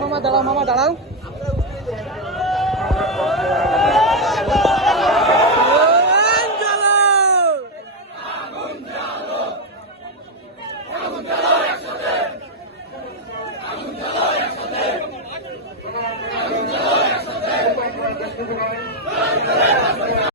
মামা দাঁড়াও মামা দাঁড়াও